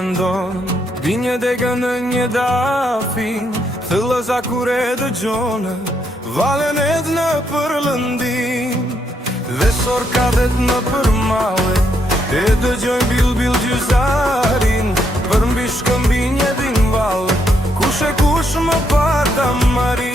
mendon Binje degën në një dafin Thëllëza kure dëgjone Valen edhe në përlëndim Dhe sorkadet në përmale E dëgjojnë bil gjyzarin Për mbi shkëmbin jedin valle Kush e kush më parta marin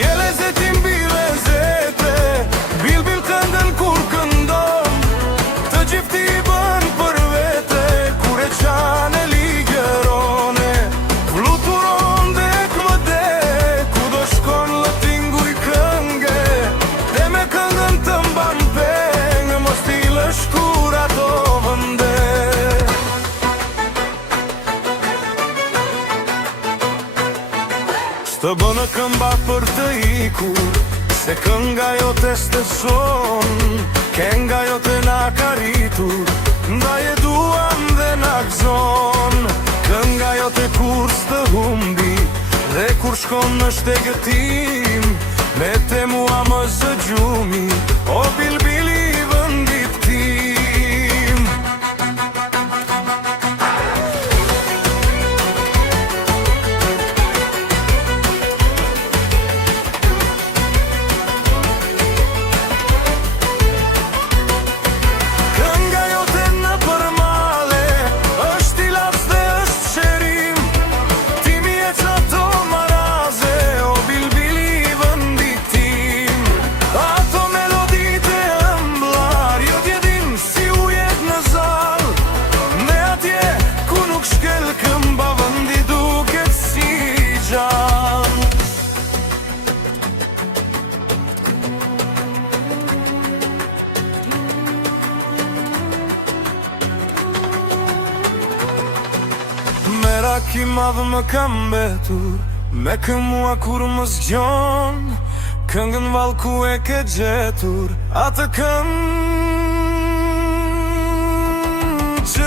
Je lezetin bilezete Bil këndën kur këndon Të gjifti i bën për vete Kur e qane ligjerone Fluturon dhe këmëde Ku do shkon lëtingu i kënge Dhe me këngën të mban peng Mos t'i lësh kur ato vënde Së bënë këmba për të ikur Se kënga jo të steson Kenga jo të na karitur Nda je duan dhe na gzon Kënga jo të kur së humbi Dhe kur shkon në shtegëtim Me te mua më zë gjumi O bilbili vëndit tim Kënga jote në përmale është i las dhe është qerim Ti mi e qato maraze O bilbili i vëndit tim Ato melodit e ëmblar Jo t'jedin si ujet në zal Ne atje ku nuk shkel këmba Vëndi duket si gjall Mera ki madhë më kam betur Me kë mua kur më zgjon Këngën val ku e ke gjetur Atë këngë që